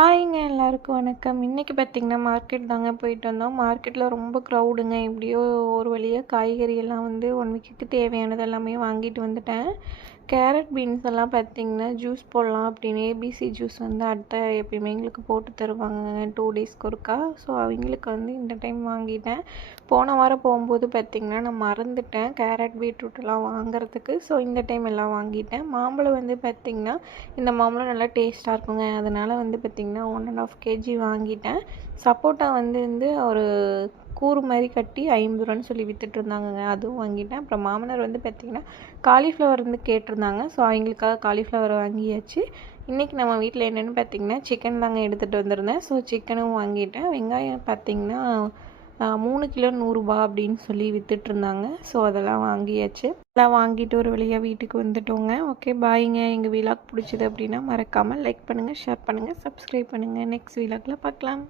ஹாய்ங்க எல்லாருக்கும் வணக்கம். இன்றைக்கி பார்த்திங்கன்னா மார்க்கெட் தாங்க போயிட்டு வந்தோம். மார்க்கெட்டில் ரொம்ப க்ரௌடுங்க. எப்படியோ ஒரு வழியாக காய்கறி எல்லாம் வந்து 1 வீக்குக்கு தேவையானது எல்லாமே வாங்கிட்டு வந்துட்டேன். கேரட் பீன்ஸ் எல்லாம் பார்த்திங்கன்னா ஜூஸ் போடலாம் அப்படின்னு ஏபிசி ஜூஸ் வந்து அத்தை எப்பயுமே எங்களுக்கு போட்டு தருவாங்க 2 டேஸ்க்கு ஒருக்கா. ஸோ அவங்களுக்கு வந்து இந்த டைம் வாங்கிட்டேன். போன வாரம் போகும்போது பார்த்திங்கன்னா நான் மறந்துட்டேன் கேரட் பீட்ரூட்டெல்லாம் வாங்குறதுக்கு. ஸோ இந்த டைம் எல்லாம் வாங்கிட்டேன். மாம்பழம் வந்து பார்த்திங்கன்னா இந்த மாம்பழம் நல்லா டேஸ்ட்டாக இருக்குங்க. அதனால் வந்து பார்த்திங்கன்னா 1.5 கேஜி வாங்கிட்டேன். சப்போட்டா வந்து ஒரு கூறு மாதிரி கட்டி 50 ரூபான்னு சொல்லி விற்றுட்ருந்தாங்கங்க. அதுவும் வாங்கிட்டேன். அப்புறம் மாமனார் வந்து பார்த்திங்கன்னா காலிஃப்ளவர் வந்து கேட்டிருந்தாங்க. ஸோ அவங்களுக்காக காலிஃப்ளவர் வாங்கியாச்சு. இன்றைக்கி நம்ம வீட்டில் என்னென்னு பார்த்திங்கன்னா சிக்கன் தாங்க எடுத்துகிட்டு வந்திருந்தேன். ஸோ சிக்கனும் வாங்கிட்டேன். வெங்காயம் பார்த்திங்கன்னா 3 கிலோ 100 ரூபா அப்படின்னு சொல்லி விற்றுட்ருந்தாங்க. ஸோ அதெல்லாம் வாங்கியாச்சு. எல்லாம் வாங்கிட்டு ஒரு வழியாக வீட்டுக்கு வந்துட்டோங்க. ஓகே பாய்ங்க. எங்கள் விலாக் பிடிச்சிது அப்படின்னா மறக்காமல் லைக் பண்ணுங்கள், ஷேர் பண்ணுங்கள், சப்ஸ்கிரைப் பண்ணுங்கள். நெக்ஸ்ட் விலாகில் பார்க்கலாம்.